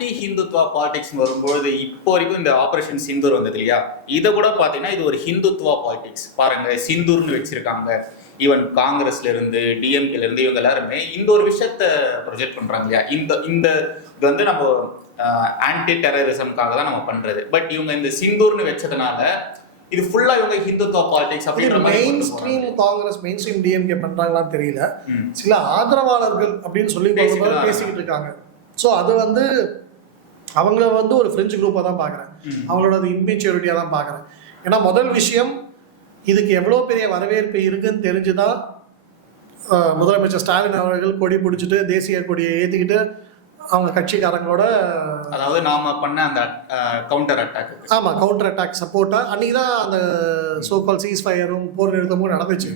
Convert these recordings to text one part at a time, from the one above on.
Anti Hindutva politics வரும்பொழுது இப்போ வரைக்கும் இந்த ஆபரேஷன் சிந்தூர் வந்தது இல்லையா? இதை கூட பார்த்தீங்கன்னா இது ஒரு ஹிந்துத்வா பாலிடிக்ஸ் பாருங்க சிந்தூர்னு வச்சிருக்காங்க. ஈவன் காங்கிரஸ்ல இருந்து டிஎம்கேல இருந்து இவங்க எல்லாருமே இந்த ஒரு விஷயத்த ப்ரொஜெக்ட் பண்றாங்க இல்லையா? இந்த இந்த இது வந்து நம்ம ஆன்டி டெரரிசம்காக தான் நம்ம பண்றது. பட் இவங்க இந்த சிந்தூர்னு வச்சதுனால இது ஃபுல்லா இவங்க ஹிந்துத்வா பாலிடிக்ஸ் அப்படின்ற mainstream. Congress mainstream DMK பண்றாங்களான்னு தெரியல. சில ஆதரவாளர்கள் அப்படின்னு சொல்லி பேசிக்கிட்டு இருக்காங்க. ஸோ அது வந்து அவங்கள வந்து ஒரு ஃப்ரெஞ்சு குரூப்பாக தான் பார்க்குறேன். அவங்களோட அது இம்மெச்சூரிட்டியாக தான் பார்க்குறேன். ஏன்னா முதல் விஷயம் இதுக்கு எவ்வளோ பெரிய வரவேற்பு இருக்குன்னு தெரிஞ்சுதான் அஹ், முதலமைச்சர் ஸ்டாலின் அவர்கள் கொடி பிடிச்சிட்டு தேசிய கொடியை ஏற்றிக்கிட்டு அவங்க கட்சிக்காரங்களோட அதாவது நாம பண்ண அந்த கவுண்டர் அட்டாக் ஆமாம் கவுண்டர் அட்டாக் சப்போர்ட்டாக அன்றைக்கி தான் அந்த சோகால் சீஸ் ஃபயரும் போர் நிறுத்தமும் நடந்துச்சு.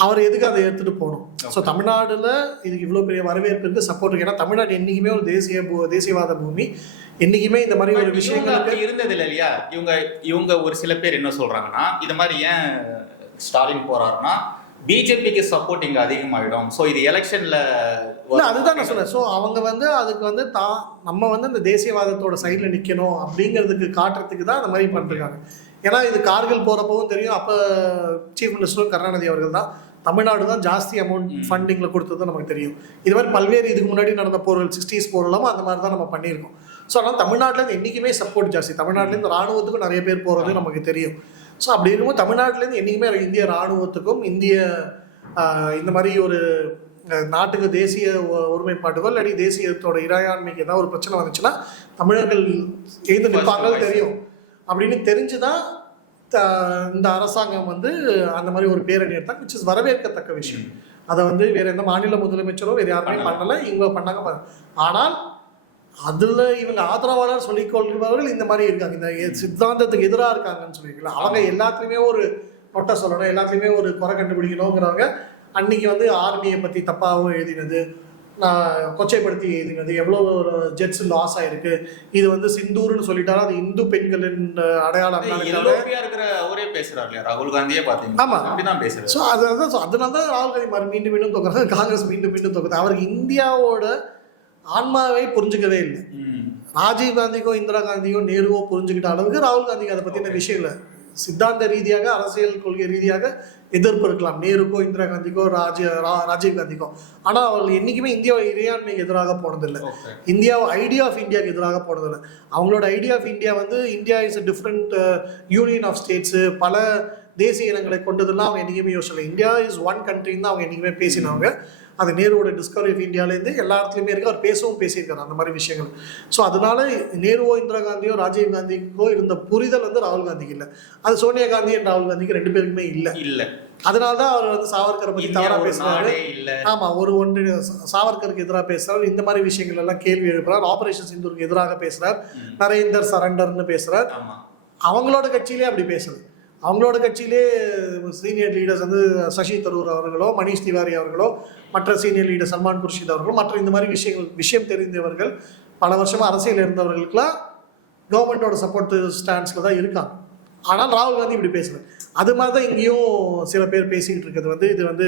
அவர் எதுக்கு அதை எடுத்துகிட்டு போகணும்? ஸோ தமிழ்நாடுல இதுக்கு இவ்வளோ பெரிய வரவேற்பு இருக்குது சப்போர்ட் இருக்கு. ஏன்னா தமிழ்நாடு என்றைக்குமே ஒரு தேசிய பூ- தேசியவாத பூமி. என்றைக்குமே இந்த மாதிரி ஒரு அப்படி இருந்தது இல்ல இல்லையா? இவங்க இவங்க ஒரு சில பேர் என்ன சொல்றாங்கன்னா இது மாதிரி ஏன் ஸ்டாலின் போறாருன்னா பிஜேபிக்கு சப்போர்ட் இங்க அதிகமாயிடும். சோ இது எலெக்ஷன்ல அதுதான் நான் சொல்றேன் ஸோ அவங்க வந்து அதுக்கு வந்து தா நம்ம வந்து இந்த தேசியவாதத்தோட சைடில் நிற்கணும் அப்படிங்கிறதுக்கு காட்டுறதுக்கு தான் அந்த மாதிரி பண்ணிருக்காங்க. ஏன்னா இது கார்கில் போகிறப்பவும் தெரியும். அப்போ சீஃப் மினிஸ்டரும் கருணாநிதி அவர்கள் தான். தமிழ்நாடு தான் ஜாஸ்தி அமௌண்ட். ஃபண்டிங்கில் கொடுத்தது நமக்கு தெரியும். இது மாதிரி பல்வேறு இதுக்கு முன்னாடி நடந்த போர்கள் சிக்ஸ்டீஸ் போரெல்லாம் அந்த மாதிரி தான் நம்ம பண்ணியிருக்கோம். ஸோ அதனால் தமிழ்நாட்டிலேருந்து என்றைக்குமே சப்போர்ட் ஜாஸ்தி. தமிழ்நாட்டிலேருந்து ராணுவத்துக்கும் நிறைய பேர் போகிறது நமக்கு தெரியும். ஸோ அப்படி இருக்கும்போது தமிழ்நாட்டிலேருந்து என்றைக்குமே இந்திய ராணுவத்துக்கும் இந்திய இந்த மாதிரி ஒரு நாட்டுக்கு தேசிய ஒருமைப்பாட்டுக்கோ இல்லாட்டி தேசியத்தோட இறையாண்மைக்கு ஏதாவது ஒரு பிரச்சனை வந்துச்சுன்னா தமிழர்கள் எழுந்து நிற்பாங்க தெரியும். அப்படின்னு தெரிஞ்சுதான் த- இந்த அரசாங்கம் வந்து அந்த மாதிரி ஒரு பேரணி எடுத்தாங்க which is வரவேற்கத்தக்க விஷயம். அதை வந்து வேற எந்த மாநில முதலமைச்சரோ வேற யாருமே பண்ணல. இவங்க பண்ணாங்க பண்ண- ஆனால் அதுல இவங்க ஆதரவாளர் சொல்லிக் கொள்கிறவர்கள் இந்த மாதிரி இருக்காங்க. இந்த சித்தாந்தத்துக்கு எதிராக இருக்காங்கன்னு சொல்லியிருக்கலாம் அவங்க எல்லாத்துலயுமே ஒரு நொட்டை சொல்லணும் எல்லாத்துலயுமே ஒரு குறை கண்டுபிடிக்கணுங்கிறவங்க அன்னைக்கு வந்து ஆர்மியை பத்தி தப்பாகவும் எழுதினது நான் கொச்சைப்படுத்தி எழுதினது எவ்வளோ ஜெட்ஸ் லாஸ் ஆயிருக்கு. இது வந்து சிந்தூர்னு சொல்லிட்டாலும் அது இந்து பெண்களின் அடையாளம் இருக்கிற அவரே பேசுறாரு இல்லையா? ராகுல் காந்தியே பாத்தீங்க ஆமா. அப்படிதான் பேசுறாரு. ஸோ அது அதான் அதனால தான் ராகுல் காந்தி மறு மீண்டும் மீண்டும் தோக்குறாங்க காங்கிரஸ் மீண்டும் மீண்டும் தோக்குது. அவருக்கு இந்தியாவோட ஆன்மாவை புரிஞ்சுக்கவே இல்லை. ராஜீவ் காந்திக்கோ இந்திரா காந்தியோ நேருவோ புரிஞ்சுக்கிட்ட அளவுக்கு ராகுல் காந்திக்கு அதை பற்றின விஷயம் இல்லை சித்தாந்த ரீதியாக அரசியல் கொள்கை ரீதியாக எதிர்ப்பு இருக்கலாம். நேருக்கோ இந்திரா காந்திக்கோ ராஜீவ் ரா- ராஜீவ் காந்திக்கோ. ஆனால் அவர்கள் என்றைக்குமே இந்தியா இறையாண்மைக்கு எதிராக போனதில்லை. Okay. இந்தியா ஐடியா ஆஃப் இந்தியாவுக்கு எதிராக போனதில்லை. அவங்களோட ஐடியா ஆஃப் இந்தியா வந்து India is a different union of states பல தேசிய இனங்களை கொண்டதெல்லாம் அவங்க என்றைக்குமே யோசிக்கல. இந்தியா இஸ் ஒன் கண்ட்ரின்னு தான் அவங்க என்றைக்குமே பேசினவங்க அது நேருவோட டிஸ்கவரி ஆஃப் இந்தியாவிலேருந்து எல்லா இடத்துலையுமே இருக்கு. அவர் பேசவும் பேசியிருக்காரு அந்த மாதிரி விஷயங்கள். ஸோ அதனால நேருவோ இந்திரா காந்தியோ ராஜீவ் காந்திக்கோ இருந்த புரிதல் வந்து ராகுல் காந்திக்கு இல்லை. அது சோனியா காந்தி அண்ட் ராகுல் காந்திக்கு ரெண்டு பேருக்குமே இல்லை. இல்ல. அதனால தான் அவர் வந்து சாவர்கரை பற்றி தவறாக பேசுறாரு. ஆமா ஒரு ஒன்று சாவர்கருக்கு எதிராக பேசுறார். இந்த மாதிரி விஷயங்கள் எல்லாம் கேள்வி எழுப்புறார். ஆபரேஷன் சிந்தூருக்கு எதிராக பேசுறார். ம். நரேந்தர் சரண்டர்னு பேசுறார். அவங்களோட கட்சியிலே அப்படி பேசுது அவங்களோட கட்சியிலே சீனியர் லீடர்ஸ் வந்து சசி தரூர் அவர்களோ மணிஷ் திவாரி அவர்களோ மற்ற சீனியர் லீடர் சல்மான் குர்ஷித் அவர்களோ மற்ற இந்த மாதிரி விஷயங்கள் விஷயம் தெரிந்தவர்கள் பல வருஷமாக அரசியல் இருந்தவர்களுக்கெல்லாம் கவர்மெண்ட்டோட சப்போர்ட் ஸ்டாண்ட்ஸில் தான் இருக்காங்க. ஆனால் ராகுல் காந்தி இப்படி பேசுகிறார் அது மாதிரி தான் இங்கேயும் சில பேர் பேசிக்கிட்டு இருக்கிறது வந்து இது வந்து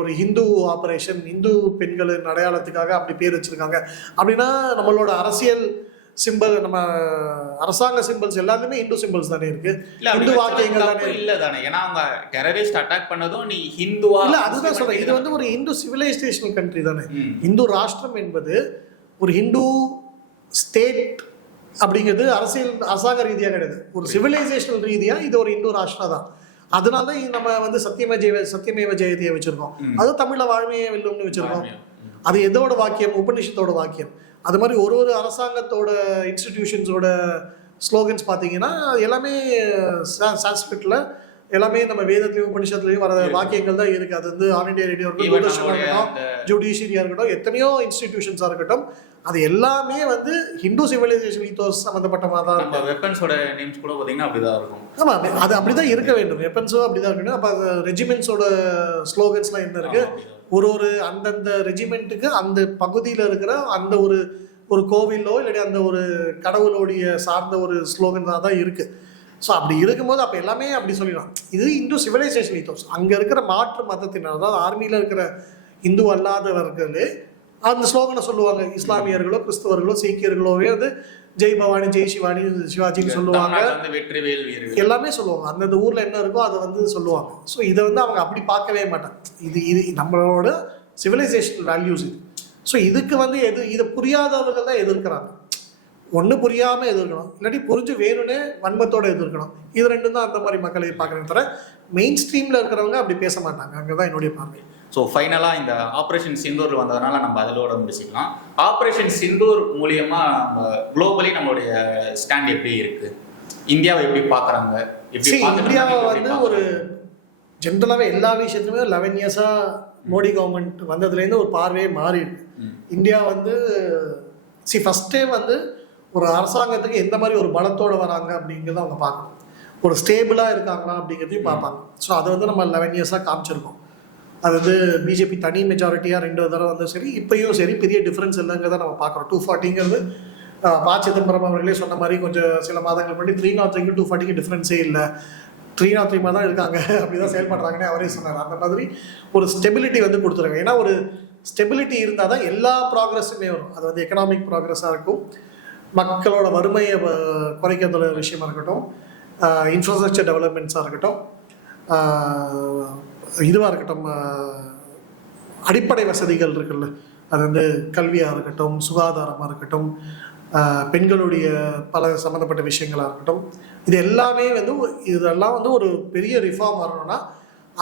ஒரு ஹிந்து ஆப்ரேஷன் இந்து பெண்களின் அடையாளத்துக்காக அப்படி பேர் வச்சுருக்காங்க. அப்படின்னா நம்மளோட அரசியல் சிம்பல் நம்ம அரசாங்க சிம்பிள்ஸ் எல்லாத்துலயுமே இந்து சிம்பிள்ஸ் தானே இருக்கு? இந்து வாக்கியங்கள் தானே இல்ல தானே. ஏன்னா அவங்க டெரரிஸ்ட் அட்டாக் பண்ணதும் நீ ஹிந்துவா இல்ல அதுதான் சொல்றேன். இது வந்து ஒரு இந்து சிவிலைசேஷனல் கண்ட்ரி தானே. இந்து ராஷ்டிரம் என்பது ஒரு ஹிந்து ஸ்டேட் அப்படிங்கிறது அரசியல் அரசாங்க ரீதியாக கிடையாது. ஒரு சிவிலைசேஷனல் ரீதியா இது ஒரு இந்து ராஷ்டிரா தான். அதனால தான் நம்ம வந்து சத்தியமே ஜெய சத்தியமேவ ஜெயதியை வச்சிருக்கோம். அது தமிழ்ல வாழ்மையை வெல்லும்னு வச்சிருக்கோம். அது எதோட வாக்கியம்? உபநிஷத்தோட வாக்கியம். அது மாதிரி ஒரு ஒரு அரசாங்கத்தோட இன்ஸ்டிடியூஷன்ஸோட ஸ்லோகன்ஸ் பார்த்தீங்கன்னா எல்லாமே சான்ஸ்கிரிட்ல எல்லாமே நம்ம வேதத்திலையும் உபனிஷத்துலையும் வர. வாக்கியங்கள் தான் இருக்கு. அது வந்து ஆல் இண்டியா ரேடியோ இருக்கட்டும் இருக்கட்டும் அந்த ஜுடிஷியரியா இருக்கட்டும் எத்தனையோ இன்ஸ்டிடியூஷன்ஸாக இருக்கட்டும் அது எல்லாமே வந்து ஹிந்து சிவிலைசேஷன் ஈத்தோஸ் சம்மந்தப்பட்டமாக தான் நம்ம வெப்பன்ஸோட நேம்ஸ் கூட பாத்தீங்கன்னா அப்படிதான் இருக்கும். ஆமா அது அப்படிதான் இருக்க வேண்டும். வெப்பன்ஸும் அப்படிதான் இருக்கணும். அப்போ ரெஜிமெண்ட்ஸோட ஸ்லோகன்ஸ்லாம் என்ன இருக்கு? ஆமா, அப்படிதான். ஒரு ஒரு அந்தந்த ரெஜிமெண்ட்டுக்கு அந்த பகுதியில் இருக்கிற அந்த ஒரு ஒரு கோவிலோ இல்லாட்டி அந்த ஒரு கடவுளோடைய சார்ந்த ஒரு ஸ்லோகன் தான் இருக்குது ஸோ அப்படி இருக்கும்போது அப்போ எல்லாமே அப்படி சொல்லிடலாம். இது இந்து சிவிலைசேஷன் ஈத்தோஸ் அங்கே இருக்கிற மாற்று மதத்தினர் அதாவது ஆர்மியில் இருக்கிற இந்து அல்லாதவர்களே அந்த ஸ்லோகனை சொல்லுவாங்க. இஸ்லாமியர்களோ கிறிஸ்தவர்களோ சீக்கியர்களோவே வந்து ஜெய் பவானி ஜெய் சிவானி சிவாஜின்னு சொல்லுவாங்க. வெற்றிவேல் எல்லாமே சொல்லுவாங்க. அந்தந்த ஊர்ல என்ன இருக்கோ அதை வந்து சொல்லுவாங்க. ஸோ இதை வந்து அவங்க அப்படி பார்க்கவே மாட்டாங்க. இது இது நம்மளோட சிவிலைசேஷன் வேல்யூஸ் இது. ஸோ இதுக்கு வந்து எது இதை புரியாதவர்கள் தான் எதிர்க்கிறாங்க. ஒன்று புரியாமல் எதிர்க்கணும். இல்லாட்டி புரிஞ்சு வேணும்னே வன்மத்தோட எதிர்க்கணும். இது ரெண்டும் தான் அந்த மாதிரி மக்களை பார்க்குறேன் தவிர மெயின் ஸ்ட்ரீமில் இருக்கிறவங்க அப்படி பேச மாட்டாங்க. அங்கே தான் என்னுடைய பார்வை. ஸோ ஃபைனலாக இந்த ஆப்ரேஷன் சிந்தூர் வந்ததுனால நம்ம அதோட முடிச்சுக்கலாம். ஆப்ரேஷன் சிந்தூர் மூலியமா நம்ம குளோபலி நம்மளுடைய ஸ்டாண்ட் எப்படி இருக்கு? இந்தியாவை எப்படி பார்க்கறாங்க? எப்படி இந்தியாவை வந்து? ஒரு ஜென்ரலாகவே எல்லா விஷயத்துலையுமே லெவன் இயர்ஸாக மோடி கவர்மெண்ட் வந்ததுலேருந்து ஒரு பார்வையே மாறி இருக்கு. இந்தியா வந்து சி ஃபஸ்ட்டே வந்து ஒரு அரசாங்கத்துக்கு எந்த மாதிரி ஒரு பலத்தோட வராங்க அப்படிங்கிறத அவங்க பார்க்கணும். ஒரு ஸ்டேபிளாக இருக்காங்களா அப்படிங்கிறதையும் பார்ப்பாங்க. ஸோ அதை வந்து நம்ம லெவன் இயர்ஸாக காமிச்சிருக்கோம். அது வந்து பிஜேபி தனி மெஜாரிட்டியாக ரெண்டு தடவை வந்து சரி இப்பயும் சரி பெரிய டிஃப்ரென்ஸ் இல்லைங்கிறத நம்ம பார்க்குறோம். டூ ஃபார்ட்டிங்கிறது பா சிதம்பரம் அவர்களே சொன்ன மாதிரி கொஞ்சம் சில மாதங்கள் முன்னாடி த்ரீ நாட் த்ரீக்கு டூ ஃபார்ட்டிக்கு டிஃப்ரென்ஸே இல்லை. த்ரீ நாட் த்ரீ தான் இருக்காங்க. அப்படி தான் செயல்படுறாங்கன்னு அவரே சொன்னார். அந்த மாதிரி ஒரு ஸ்டெபிலிட்டி வந்து கொடுத்துருங்க. ஏன்னா ஒரு ஸ்டெபிலிட்டி இருந்தால் தான் எல்லா ப்ராக்ரஸுமே வரும். அது வந்து எக்கனாமிக் ப்ராக்ரஸாக இருக்கும். மக்களோட வறுமையை குறைக்கிறதுல விஷயமா இருக்கட்டும். இன்ஃப்ராஸ்ட்ரக்சர் டெவலப்மெண்ட்ஸாக இருக்கட்டும். இதுவாக இருக்கட்டும் அடிப்படை வசதிகள் இருக்குல்ல. அது வந்து கல்வியாக இருக்கட்டும் சுகாதாரமாக இருக்கட்டும் பெண்களுடைய பல சம்மந்தப்பட்ட விஷயங்களாக இருக்கட்டும். இது எல்லாமே வந்து இதெல்லாம் வந்து ஒரு பெரிய ரிஃபார்ம் வரணும்னா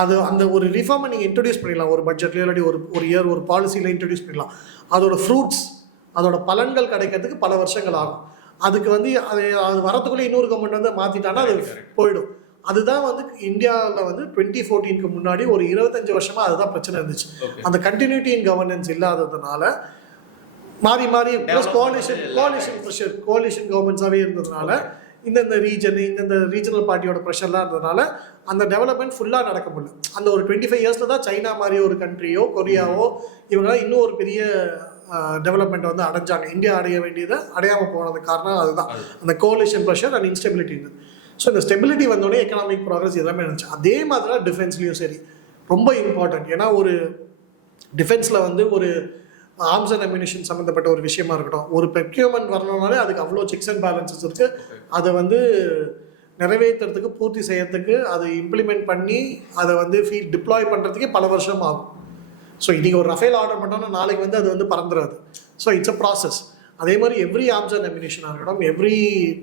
அது அந்த ஒரு ரிஃபார்மை நீங்கள் இன்ட்ரடியூஸ் பண்ணிடலாம். ஒரு பட்ஜெட்லேயோ இல்லாட்டி ஒரு ஒரு இயர் ஒரு பாலிசியில் இன்ட்ரடியூஸ் பண்ணிடலாம். அதோட ஃப்ரூட்ஸ் அதோட பலன்கள் கிடைக்கிறதுக்கு பல வருஷங்கள் ஆகும். அதுக்கு வந்து அது அது வரதுக்குள்ளே இன்னொரு கவர்மெண்ட் வந்து மாற்றிட்டாங்கன்னா அது போயிடும். அதுதான் வந்து இந்தியாவில் வந்து டுவெண்ட்டி ஃபோர்டீனுக்கு முன்னாடி ஒரு இருபத்தஞ்சு வருஷமா அதுதான் பிரச்சனை இருந்துச்சு. அந்த கண்டினியூட்டி இன் கவர்னன்ஸ் இல்லாததுனால மாறி மாறி plus coalition. Coalition pressure coalition கவர்மெண்ட்ஸாகவே இருந்ததுனால இந்தந்த ரீஜன் இந்தந்த ரீஜனல் பார்ட்டியோட ப்ரெஷர்லாம் இருந்ததுனால அந்த டெவலப்மெண்ட் ஃபுல்லாக நடக்க முடியல. அந்த ஒரு டுவெண்ட்டி ஃபைவ் இயர்ஸில் தான் சைனா மாதிரி ஒரு கண்ட்ரியோ கொரியாவோ இவங்களாம் இன்னும் ஒரு பெரிய டெவலப்மெண்ட் வந்து அடைஞ்சாங்க. இந்தியா அடைய வேண்டியதை அடையாமல் போனதுக்கு காரணம் அதுதான். அந்த கோலிஷன் ப்ரெஷர் அண்ட் இன்ஸ்டெபிலிட்டி இருந்தது ஸோ இந்த ஸ்டெபிலிட்டி வந்தோடனே எக்கனாமிக் ப்ராக்ரஸ் எல்லாமே இருந்துச்சு. அதே மாதிரி தான் டிஃபென்ஸ்லேயும் சரி. ரொம்ப இம்பார்ட்டன்ட் ஏன்னா ஒரு டிஃபென்ஸில் வந்து ஒரு ஆர்ம்ஸ் அண்ட் அம்யூனிஷன் சம்மந்தப்பட்ட ஒரு விஷயமா இருக்கட்டும். ஒரு பெக்யூமெண்ட் வரணும்னாலே அதுக்கு அவ்வளோ செக்ஸ் அண்ட் பேலன்சஸ் இருக்குது அதை வந்து நிறைவேற்றுறதுக்கு பூர்த்தி செய்யறதுக்கு அதை இம்ப்ளிமெண்ட் பண்ணி அதை வந்து ஃபீல் டிப்ளாய் பண்ணுறதுக்கே பல வருஷம் ஆகும். ஸோ இன்றைக்கி ஒரு ரஃபேல் ஆர்டர் பண்ணோன்னா நாளைக்கு வந்து அது வந்து பறந்துடாது ஸோ இட்ஸ் அ ப்ராசஸ் அதே மாதிரி எவ்ரி ஆர்ம்ஸ் அண்ட் அம்யூனிஷனாக இருக்கட்டும் எவ்ரி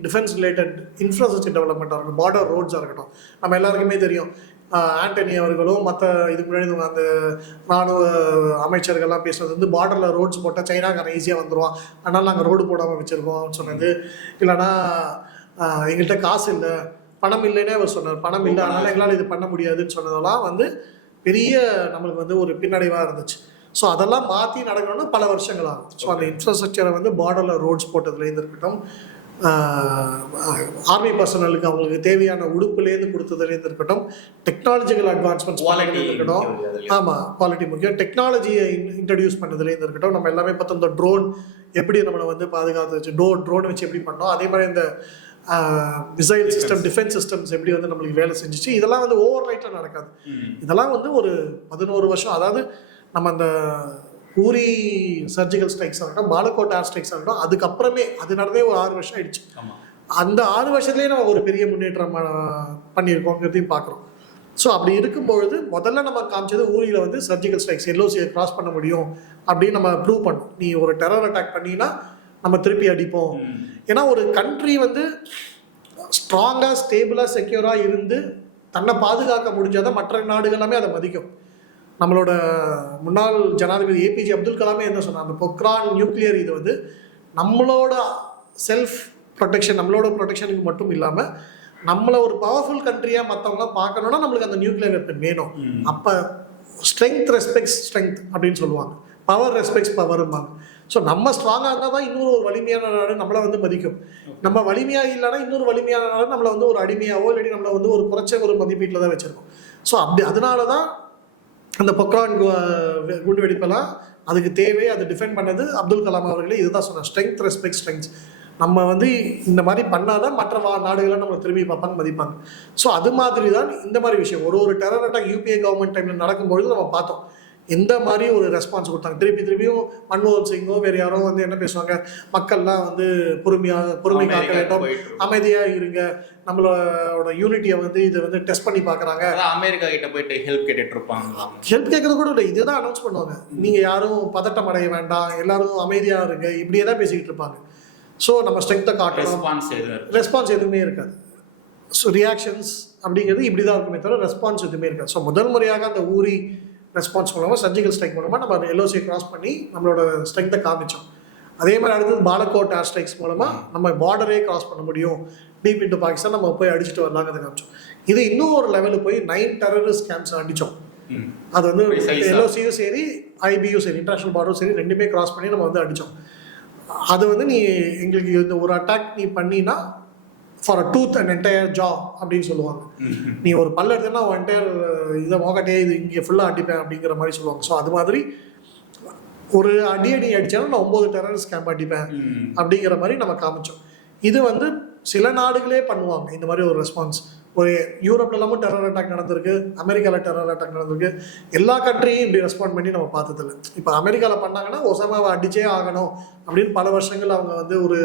டிஃபென்ஸ் ரிலேட்டட் இன்ஃப்ராஸ்ட்ரக்சர் டெவலப்மெண்ட்டாக இருக்கட்டும் பார்டர் ரோட்ஸாக இருக்கட்டும் நம்ம எல்லாருக்குமே தெரியும். ஆண்டனி அவர்களும் மற்ற இதுக்கு முன்னாடி அந்த ராணுவ அமைச்சர்கள்லாம் பேசுனது வந்து பார்டரில் ரோட்ஸ் போட்டால் சைனாக்காரன் ஈஸியாக வந்துடுவான் அதனால் நாங்கள் ரோடு போடாமல் வச்சுருக்கோம் சொன்னது. இல்லைன்னா எங்கள்கிட்ட காசு இல்லை. பணம் இல்லைன்னே அவர் சொன்னார். பணம் இல்லை அதனால் எங்களால் இது பண்ண முடியாதுன்னு சொன்னதெல்லாம் வந்து பெரிய நம்மளுக்கு வந்து ஒரு பின்னடைவாக இருந்துச்சு. ஸோ அதெல்லாம் மாற்றி நடக்கணும்னா பல வருஷங்கள் ஆகும் ஸோ அந்த இன்ஃப்ராஸ்ட்ரக்சரை வந்து பார்டரில் ரோட்ஸ் போட்டதுலேருந்து இருக்கட்டும் ஆர்மி பர்சனலுக்கு அவங்களுக்கு தேவையான உடுப்புலேருந்து கொடுத்ததுலேருந்து இருக்கட்டும் டெக்னாலஜிக்கல் அட்வான்ஸ்மெண்ட்ஸ் இருக்கட்டும். ஆமாம் குவாலிட்டி முக்கியம் டெக்னாலஜியை இன்ட்ரடியூஸ் பண்ணதுலேருந்து இருக்கட்டும் நம்ம எல்லாமே பார்த்தோம் இந்த ட்ரோன் எப்படி நம்மளை வந்து பாதுகாத்து வச்சு டோ ட்ரோன் வச்சு எப்படி பண்ணோம். அதே மாதிரி இந்த மிசைல் சிஸ்டம் டிஃபென்ஸ் சிஸ்டம்ஸ் எப்படி வந்து நம்மளுக்கு வேலை செஞ்சுச்சு. இதெல்லாம் வந்து ஓவர் நைட்டில் நடக்காது. இதெல்லாம் வந்து ஒரு பதினோரு வருஷம். அதாவது நம்ம அந்த பூரி சர்ஜிக்கல் ஸ்ட்ரைக்ஸ் இருக்கட்டும் பாலக்கோட் ஏர் ஸ்ட்ரைக்ஸ் இருக்கட்டும் அதுக்கப்புறமே அது நடந்தே ஒரு ஆறு வருஷம் ஆயிடுச்சு. அந்த ஆறு வருஷத்துலேயே நம்ம ஒரு பெரிய முன்னேற்றம் பண்ணியிருக்கோங்கிறதையும் பார்க்குறோம். ஸோ அப்படி இருக்கும்பொழுது முதல்ல நம்ம காமிச்சது ஊரியில் வந்து சர்ஜிக்கல் ஸ்ட்ரைக்ஸ் எல்ஓசியை கிராஸ் பண்ண முடியும் அப்படின்னு நம்ம ப்ரூவ் பண்ணோம். நீ ஒரு டெரர் அட்டாக் பண்ணினா நம்ம திருப்பி அடிப்போம். ஏன்னா ஒரு கண்ட்ரி வந்து ஸ்ட்ராங்காக ஸ்டேபிளாக செக்யூராக இருந்து தன்னை பாதுகாக்க முடிஞ்சாதான் மற்ற நாடுகள் எல்லாமே அதை மதிக்கும். நம்மளோட முன்னாள் ஜனாதிபதி ஏபிஜே அப்துல் கலாமே என்ன சொன்னார்? அந்த பொக்ரான் நியூக்ளியர் இது வந்து நம்மளோட செல்ஃப் ப்ரொடெக்ஷன் நம்மளோட ப்ரொடெக்ஷனுக்கு மட்டும் இல்லாமல் நம்மளை ஒரு பவர்ஃபுல் கண்ட்ரியாக மற்றவங்களாம் பார்க்கணுன்னா நம்மளுக்கு அந்த நியூக்ளியர் வெப்பன் வேணும். அப்போ ஸ்ட்ரென்த் ரெஸ்பெக்ட்ஸ் ஸ்ட்ரென்த் அப்படின்னு சொல்லுவாங்க. பவர் ரெஸ்பெக்ட்ஸ் பவரும்பாங்க ஸோ நம்ம ஸ்ட்ராங்காக இருந்தால் தான் இன்னொரு ஒரு வலிமையான நாடு நம்மளை வந்து மதிக்கும். நம்ம வலிமையாக இல்லைன்னா இன்னொரு வலிமையான நாடு நம்மளை வந்து ஒரு அடிமையாவோ இல்லாட்டி நம்மளை வந்து ஒரு குறைச்ச ஒரு மதிப்பீட்டில் தான் வச்சுருக்கோம். ஸோ அப்படி அதனால தான் அந்த பொக்ரான் குண்டு வெடிப்பெல்லாம் அதுக்கு தேவை அதை டிஃபெண்ட் பண்ணது அப்துல் கலாம் அவர்களே. இதுதான் சொன்னார். ஸ்ட்ரென்த் ரெஸ்பெக்ட் ஸ்ட்ரென்த் நம்ம வந்து இந்த மாதிரி பண்ணாதான் மற்ற வா- நாடுகளை நம்ம திரும்பி பார்ப்பாங்க மதிப்பாங்க. ஸோ அது மாதிரி தான் இந்த மாதிரி விஷயம். ஒரு ஒரு டெரர் அட்டாக் யூபிஐ கவர்மெண்ட் டைமில் நடக்கும்பொழுது நம்ம பார்த்தோம். எந்த மாதிரி ஒரு ரெஸ்பான்ஸ் கொடுத்தாங்க. திருப்பி திருப்பியும் மன்மோகன் சிங்கோ வேறு யாரோ வந்து என்ன பேசுவாங்க? மக்கள்லாம் வந்து பொறுமையாக பொறுமை காக்க அமெரிக்கா வேண்டும். போயிட்டு இருக்கு. அமைதியா இருங்க. நம்மளோட யூனிட்டியை வந்து இதை வந்து டெஸ்ட் பண்ணி பார்க்குறாங்க. அமெரிக்கா கிட்ட போயிட்டு ஹெல்ப் கேட்டுட்டு இருப்பாங்க. ஹெல்ப் கேட்கறது கூட இல்லை. இதுதான் அனௌன்ஸ் பண்ணுவாங்க. நீங்கள் யாரும் பதட்டம் அடைய வேண்டாம். எல்லாரும் அமைதியாக இருங்க. இப்படியே தான் பேசிக்கிட்டு இருப்பாங்க. ஸோ நம்ம ஸ்ட்ரென்த்தை காட்டணும். ரெஸ்பான்ஸ் எதுவும் ரெஸ்பான்ஸ் எதுவுமே இருக்காது. ஸோ ரியாக்ஷன்ஸ் அப்படிங்கிறது இப்படி தான் இருக்குமே தவிர ரெஸ்பான்ஸ் எதுவுமே இருக்காது. ஸோ முதல் முறையாக அந்த ஊரி ரெஸ்பான்ஸ் மூலமாக சர்ஜிக்கல் ஸ்ட்ரைக் மூலமாக நம்ம எல்ஓசி கிராஸ் பண்ணி நம்மளோட ஸ்ட்ரென்த்தை காமிச்சோம். அதே மாதிரி அடுத்தது பாலக்கோட் ஏர் ஸ்ட்ரைக்ஸ் மூலமாக நம்ம பார்டரே கிராஸ் பண்ண முடியும். டீப் இன்டு பாகிஸ்தான் நம்ம போய் அடிச்சுட்டு வரலாங்கிறத காமிச்சோம். இது இன்னும் ஒரு லெவலுக்கு போய் நைன் டெரரிஸ்ட் கேம்ப்ஸ் அடித்தோம். அது வந்து. எல்ஓசியும் சரி ஐபியும் சரி இன்டர்நேஷனல் பார்டரும் சரி ரெண்டுமே கிராஸ் பண்ணி நம்ம வந்து அடித்தோம் அது வந்து நீ எங்களுக்கு இந்த ஒரு அட்டாக் நீ பண்ணினா for a tooth and entire jaw அப்படின்னு சொல்லுவாங்க. நீ ஒரு பல்ல எடுத்தனா உன் என்டையர் இதை மோகட்டே இது இங்கே ஃபுல்லாக அடிப்பேன் அப்படிங்கிற மாதிரி சொல்லுவாங்க. ஸோ அது மாதிரி ஒரு அடி அடி அடிச்சாலும் நான் ஒம்பது டெரரிஸ்ட் கேம்ப் அடிப்பேன். அப்படிங்கிற மாதிரி நம்ம காமிச்சோம். இது வந்து சில நாடுகளே பண்ணுவாங்க. இந்த மாதிரி ஒரு ரெஸ்பான்ஸ் ஒரு யூரோப்ல எல்லாமும் டெரர் அட்டாக் நடந்திருக்கு. அமெரிக்காவில் டெரர் அட்டாக் நடந்திருக்கு. எல்லா கண்ட்ரியும் இப்படி ரெஸ்பாண்ட் பண்ணி நம்ம பார்த்ததில்ல. இப்போ அமெரிக்காவில் பண்ணாங்கன்னா ஒசாமாவை அடிச்சே ஆகணும் அப்படின்னு பல வருஷங்கள் அவங்க வந்து ஒரு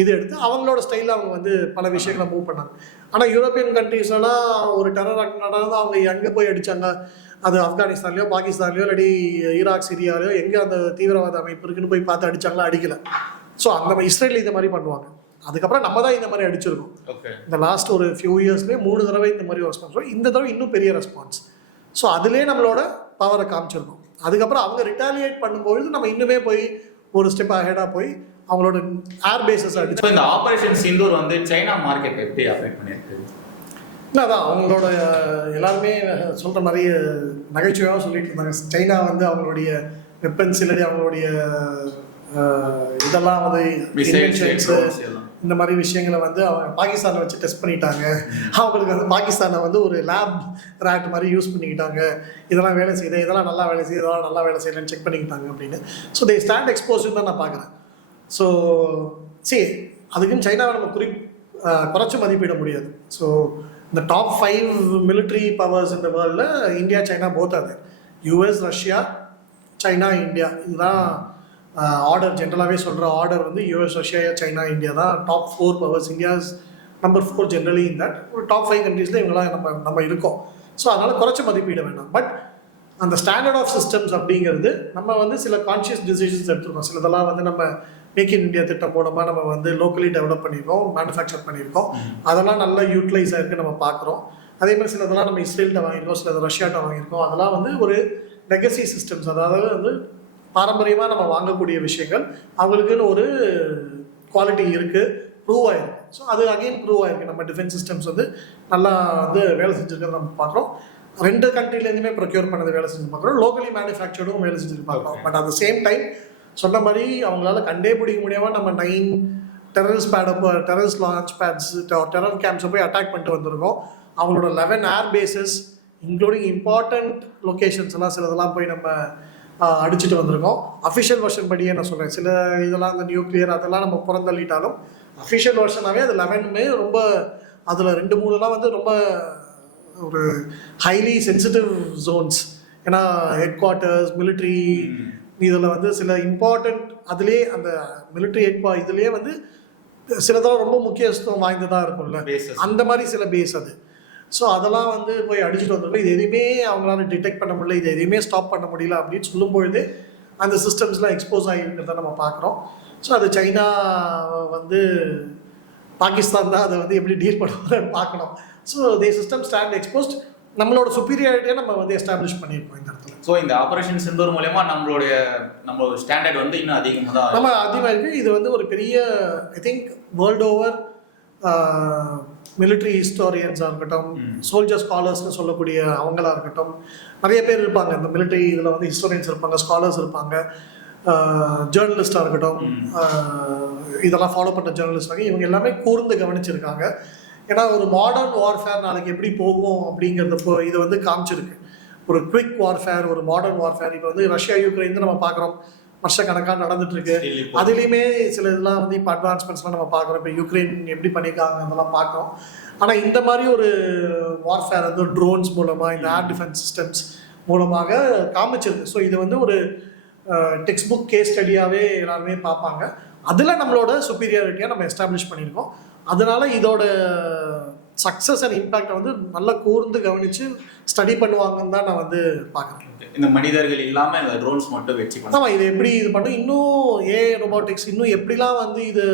இது எடுத்து அவங்களோட ஸ்டைலில் அவங்க வந்து பல விஷயங்களை மூவ் பண்ணாங்க. ஆனால் யூரோப்பியன் கண்ட்ரீஸ்லாம் ஒரு டெரர் அட்டாக் நடந்தது அவங்க எங்கே போய் அடிச்சாங்க? அது ஆப்கானிஸ்தான்லையோ பாகிஸ்தான்லையோ இல்லாட்டி ஈராக் சிரியாலையோ எங்கே அந்த தீவிரவாத அமைப்பு இருக்குன்னு போய் பார்த்து அடிச்சாங்களா? அடிக்கல. ஸோ அந்த இஸ்ரேல் இந்த மாதிரி பண்ணுவாங்க. அதுக்கப்புறம் நம்ம தான் இந்த மாதிரி அடிச்சிருக்கோம். ஓகே இந்த லாஸ்ட் ஒரு ஃபியூ இயர்ஸ்லேயே மூணு தடவை இந்த மாதிரி ரெஸ்பான்ஸ் இந்த தடவை இன்னும் பெரிய ரெஸ்பான்ஸ் ஸோ அதிலே நம்மளோட பவரை காமிச்சிருக்கோம். அதுக்கப்புறம் அவங்க ரிட்டாலியேட் பண்ணும்பொழுது நம்ம இன்னுமே போய் ஒரு ஸ்டெப் அஹெடாக போய் அவங்களோட ஏர் பேசஸ் அடிச்சு இந்த ஆபரேஷன் சிந்தூர் வந்து சைனா மார்க்கெட் எப்படி அஃபெக்ட் பண்ணியிருக்கு? இல்லை அதான் அவங்களோட எல்லாருமே சொல்கிற மாதிரி நகைச்சுவையாக சொல்லிட்டு இருந்தாங்க. சைனா வந்து அவங்களுடைய வெப்பன்ஸ் இல்லாட்டி அவங்களுடைய இதெல்லாம் வந்து இந்த மாதிரி விஷயங்களை வந்து அவங்க பாகிஸ்தானை வச்சு டெஸ்ட் பண்ணிட்டாங்க. அவங்களுக்கு வந்து பாகிஸ்தானை வந்து ஒரு லேப் ரேட் மாதிரி யூஸ் பண்ணிக்கிட்டாங்க. இதெல்லாம் வேலை செய்யுது இதெல்லாம் நல்லா வேலை செய்யுது இதெல்லாம் நல்லா வேலை செய்யலன்னு செக் பண்ணிக்கிட்டாங்க அப்படின்னு. ஸோ தே ஸ்டாண்ட் எக்ஸ்போஸ்ன்னு தான் நான் பார்க்குறேன். ஸோ சரி அதுக்குன்னு சைனாவை நம்ம குறி குறைச்சி மதிப்பிட முடியாது. ஸோ இந்த டாப் ஃபைவ் மிலிட்ரி பவர்ஸ் இந்த வேர்ல்டில் இந்தியா சைனா போத் அது யூஎஸ் ரஷ்யா சைனா இந்தியா. இதுதான் ஆர்டர் ஜென்ரலாகவே சொல்கிற ஆர்டர் வந்து யூஎஸ் ரஷ்யா சைனா இந்தியா தான் top four powers India's number four generally இந்த தட் ஒரு டாப் ஃபைவ் கண்ட்ரீஸில் இவங்களாம் நம்ம நம்ம இருக்கோம். ஸோ அதனால் குறைச்ச மதிப்பிட வேண்டாம். பட் அந்த ஸ்டாண்டர்ட் ஆஃப் சிஸ்டம்ஸ் அப்படிங்கிறது நம்ம வந்து சில கான்ஷியஸ் டிசிஷன்ஸ் எடுத்துருக்கோம் சிலதெல்லாம் வந்து நம்ம மேக் இன் இந்தியா திட்டம் மூலமாக நம்ம வந்து லோக்கலி டெவலப் பண்ணியிருக்கோம் மேனுஃபேக்சர் பண்ணியிருக்கோம். அதெல்லாம் நல்லா யூட்டிலைஸ் ஆயிருக்கு நம்ம பார்க்குறோம். அதே மாதிரி சிலதெல்லாம் நம்ம இஸ்ரேல்கிட்ட வாங்கியிருக்கோம் சிலது ரஷ்யாட்ட வாங்கியிருக்கோம். அதெல்லாம் வந்து ஒரு லெகசி சிஸ்டம்ஸ் அதாவது வந்து பாரம்பரியமாக நம்ம வாங்கக்கூடிய விஷயங்கள். அவங்களுக்குன்னு ஒரு குவாலிட்டி இருக்குது ப்ரூவ் ஆயிருக்கு. ஸோ அது அகைன் ப்ரூவ் ஆயிருக்கு. நம்ம டிஃபென்ஸ் சிஸ்டம்ஸ் வந்து நல்லா வந்து வேலை செஞ்சுருக்கிறத நம்ம பார்க்குறோம். ரெண்டு கண்ட்ரிலேருந்துமே ப்ரொக்யூர் பண்ணது வேலை செஞ்சு பார்க்குறோம் லோக்கலி மேனுஃபேக்சர்டும் வேலை செஞ்சு பார்க்குறோம் பட் அட் சேம் டைம் சொன்ன மாதிரி அவங்களால கண்டே பிடிக்க முடியாமல் நம்ம நைன் டெரரிஸ் பேடை டெரரிஸ் லான்ச் பேட்ஸ் டெரர் கேம்ப்ஸை போய் அட்டாக் பண்ணிட்டு வந்திருக்கோம். அவங்களோட eleven air bases including important locations எல்லாம் சிலதெல்லாம் போய் நம்ம அடிச்சுட்டு வந்திருக்கோம். அஃபிஷியல் வெர்ஷன் படியே நான் சொல்கிறேன் சில இதெல்லாம் அந்த நியூக்ளியர் அதெல்லாம் நம்ம புறந்தள்ளிட்டாலும் அஃபிஷியல் வெர்ஷனாகவே அது லெவனுமே ரொம்ப அதில் ரெண்டு மூணுலாம் வந்து ரொம்ப ஒரு ஹைலி சென்சிட்டிவ் ஜோன்ஸ் ஏன்னா ஹெட் குவார்ட்டர்ஸ் மிலிட்ரி இதில் வந்து சில இம்பார்ட்டண்ட் அதுலேயே அந்த மிலிட்ரி குவா இதுலேயே வந்து சிலதெல்லாம் ரொம்ப முக்கியத்துவம் வாய்ந்ததாக இருக்கும்ல. அந்த மாதிரி சில பேஸ் அது. ஸோ அதெல்லாம் வந்து போய் அடிச்சுட்டு வந்திருக்கோம் இது எதுவுமே அவங்களால டிடெக்ட் பண்ண முடியல இது எதையுமே ஸ்டாப் பண்ண முடியல அப்படின்னு சொல்லும் பொழுது அந்த சிஸ்டம்ஸ்லாம் எக்ஸ்போஸ் ஆகிருக்கிறத நம்ம பார்க்குறோம். ஸோ அது சைனா வந்து பாகிஸ்தான் தான் அதை வந்து எப்படி டீல் பண்ணுவாங்கன்னு பார்க்கணும். So the system stand exposed நம்மளோட சுப்பீரியாரிட்டியை நம்ம வந்து எஸ்டாப்ளிஷ் பண்ணியிருக்கோம் இந்த இடத்துல. ஸோ இந்த ஆபரேஷன் சிந்தூர் மூலயமா நம்மளுடைய நம்மளோட ஸ்டாண்டர்ட் வந்து இன்னும் அதிகமாக தான் நம்ம அதிகமாக இருக்கு. இது வந்து ஒரு பெரிய I think world over military ஹிஸ்டாரியன்ஸாக இருக்கட்டும் சோல்ஜர் ஸ்காலர்ஸ்னு சொல்லக்கூடிய அவங்களா இருக்கட்டும் நிறைய பேர் இருப்பாங்க. இந்த மிலிட்ரி இதில் வந்து ஹிஸ்டாரியன்ஸ் இருப்பாங்க ஸ்காலர்ஸ் இருப்பாங்க. ஜேர்னலிஸ்டாக இருக்கட்டும் இதெல்லாம் ஃபாலோ பண்ண ஜேர்னலிஸ்டாக இவங்க எல்லாமே கூர்ந்து கவனிச்சிருக்காங்க. ஏன்னா ஒரு மாடர்ன் வார்ஃபேர் நாளைக்கு எப்படி போகும் அப்படிங்கிறத இது வந்து காமிச்சிருக்கு. ஒரு குவிக் வார்ஃபேர் ஒரு மாடர்ன் வார்ஃபேர் இப்போ வந்து ரஷ்யா யூக்ரைன் நம்ம பார்க்குறோம். வருஷக்கணக்காக நடந்துட்டு இருக்கு அதுலேயுமே சில இதெல்லாம் வந்து இப்போ அட்வான்ஸ்மெண்ட்ஸ்லாம் நம்ம பார்க்குறோம். இப்போ யுக்ரைன் எப்படி பண்ணியிருக்காங்க அதெல்லாம் பார்க்குறோம். ஆனால் இந்த மாதிரி ஒரு வார்ஃபேர் வந்து ட்ரோன்ஸ் மூலமாக இந்த ஏர் டிஃபென்ஸ் சிஸ்டம்ஸ் மூலமாக காமிச்சிருக்கு. ஸோ இது வந்து ஒரு டெக்ஸ்ட் புக் கேஸ் ஸ்டடியாகவே எல்லாருமே பார்ப்பாங்க. அதில் நம்மளோட சுப்பீரியாரிட்டியாக நம்ம எஸ்டாப்ளிஷ் பண்ணியிருக்கோம். அதனால இதோட சக்ஸஸ் அண்ட் இம்பேக்டை வந்து நல்லா கூர்ந்து கவனித்து ஸ்டடி பண்ணுவாங்கன்னு தான் நான் வந்து பார்க்குறேன். இந்த மனிதர்கள் இல்லாம இந்த ட்ரோன்ஸ் மட்டும் வச்சு ஆமாம் இது எப்படி இது பண்ணும் இன்னும் ஏ ரோபோட்டிக்ஸ் இன்னும் எப்படிலாம் வந்து இது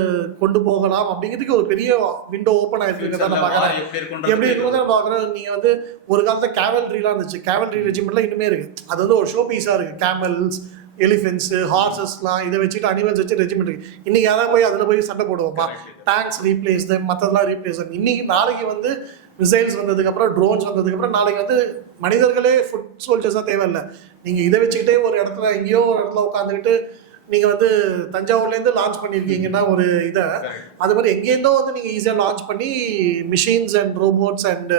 கொண்டு போகலாம் அப்படிங்கிறதுக்கு ஒரு பெரிய விண்டோ ஓப்பன் ஆகிட்டு நான் பார்க்குறேன். எப்படி இருக்குன்றது எப்படி இருக்கும்போது நான் பார்க்குறேன். நீங்கள் வந்து ஒரு காலத்தில் கேவல்ரிலாம் இருந்துச்சு. கேவல்ரி ரெஜிமெண்ட்லாம் இன்னுமே இருக்குது அது வந்து ஒரு ஷோ பீஸாக இருக்குது கேமல்ஸ் எலிஃபென்ட்ஸு ஹார்சஸ்லாம் இதை வச்சுட்டு அனிமல்ஸ் வச்சு ரெஜிமெண்ட் இருக்குது இன்றைக்கி யாராவது போய் அதில் போய் சண்டை போடுவோம்ப்பா டேங்க்ஸ் ரீப்ளேஸ் மற்றதெல்லாம் ரீப்ளேஸ் இன்னைக்கு நாளைக்கு வந்து மிசைல்ஸ் வந்ததுக்கப்புறம் ட்ரோன்ஸ் வந்ததுக்கப்புறம் நாளைக்கு வந்து மனிதர்களே ஃபுட் சோல்ஜர்ஸாக தேவையில்லை. நீங்கள் இதை வச்சுக்கிட்டே ஒரு இடத்துல எங்கேயோ ஒரு இடத்துல உட்காந்துக்கிட்டு நீங்கள் வந்து தஞ்சாவூர்லேருந்து லான்ச் பண்ணியிருக்கீங்கன்னா ஒரு இதை. அது மாதிரி எங்கேருந்தோ வந்து நீங்கள் ஈஸியாக லான்ச் பண்ணி machines and robots and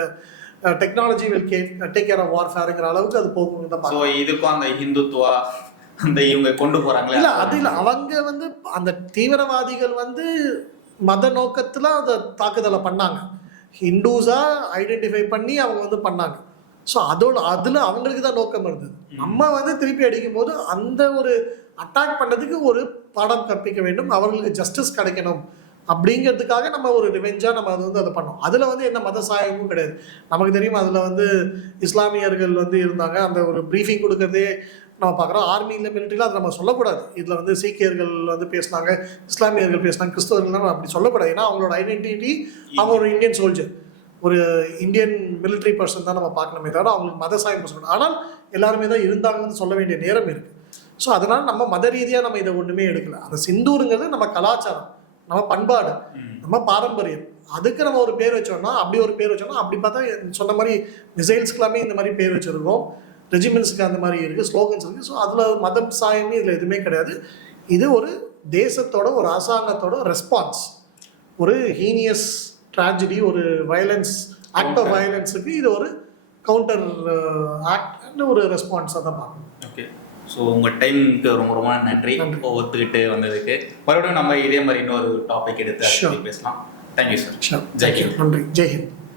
technology will K take care of வார்ஃபேருங்கிற அளவுக்கு அது போகும் தான் இதுக்கும் அந்த ஹிந்துத்துவா அந்த இவங்க கொண்டு போறாங்களே இல்ல அது இல்ல. அவங்க வந்து அந்த தீவிரவாதிகள் வந்து மத நோக்கத்துல அந்த தாக்குதலை பண்ணாங்க. ஹிந்துஸா ஐடென்டிஃபை பண்ணி அவங்க வந்து பண்ணாங்க. ஸோ அதோட அதுல அவங்களுக்கு தான் நோக்கம் இருந்தது. நம்ம வந்து திருப்பி அடிக்கும் போது அந்த ஒரு அட்டாக் பண்ணதுக்கு ஒரு பாடம் கற்பிக்க வேண்டும். அவர்களுக்கு ஜஸ்டிஸ் கிடைக்கணும். அப்படிங்கிறதுக்காக நம்ம ஒரு ரிவெஞ்சா நம்ம அது வந்து அதை பண்ணோம். அதுல வந்து என்ன மத சாயமும் கிடையாது. நமக்கு தெரியும்? அதுல வந்து இஸ்லாமியர்கள் வந்து இருந்தாங்க. அந்த ஒரு ப்ரீஃபிங் கொடுக்கறதே நம்ம பார்க்குறோம் ஆர்மியில் மிலிட்ரியில் அதை நம்ம சொல்லக்கூடாது. இதில் வந்து சீக்கியர்கள் வந்து பேசினாங்க இஸ்லாமியர்கள் பேசினாங்க கிறிஸ்தவர்கள்லாம் அப்படி சொல்லக்கூடாது. ஏன்னா அவங்களோட ஐடென்டிட்டி அவங்க ஒரு இந்தியன் சோல்ஜர் ஒரு இந்தியன் military பர்சன் தான் நம்ம பார்க்கணுமே தவிர அவங்களுக்கு மத சாயம் சொல்லணும் ஆனால் எல்லாருமே தான் இருந்தாங்கன்னு சொல்ல வேண்டிய நேரம் இருக்குது ஸோ அதனால் நம்ம மத ரீதியாக நம்ம இதை ஒன்றுமே எடுக்கல. அந்த சிந்தூருங்கிறது நம்ம கலாச்சாரம் நம்ம பண்பாடு நம்ம பாரம்பரியம். அதுக்கு நம்ம ஒரு பேர் வச்சோம்னா அப்படி ஒரு பேர் வச்சோம்னா அப்படி பார்த்தா சொன்ன மாதிரி மிசைல்ஸ்க்கெல்லாமே இந்த மாதிரி பேர் வச்சுருக்கோம். ரெஜிமெண்ட்ஸ்க்கு அந்த மாதிரி இருக்குது ஸ்லோகன்ஸ் இருக்குது ஸோ அதில் மதம் சாயமே இதில் எதுவுமே கிடையாது. இது ஒரு தேசத்தோட ஒரு அரசாங்கத்தோட ரெஸ்பான்ஸ் ஒரு ஹீனியஸ் ட்ராஜடி ஒரு வயலன்ஸ் ஆக்ட் ஆஃப் வயலன்ஸுக்கு இது ஒரு கவுண்டர் ஆக்ட் ஒரு ரெஸ்பான்ஸாக தான் பார்க்கணும். ஓகே ஸோ உங்க டைமுக்கு ரொம்ப ரொம்ப நன்றி. ஒத்துக்கிட்டு வந்ததுக்கு. மறுபடியும் நம்ம இதே மாதிரி இன்னொரு டாபிக் எடுத்து பேசலாம். Thank you sir sure Jai Hind நன்றி. ஜெய் ஹிந்த்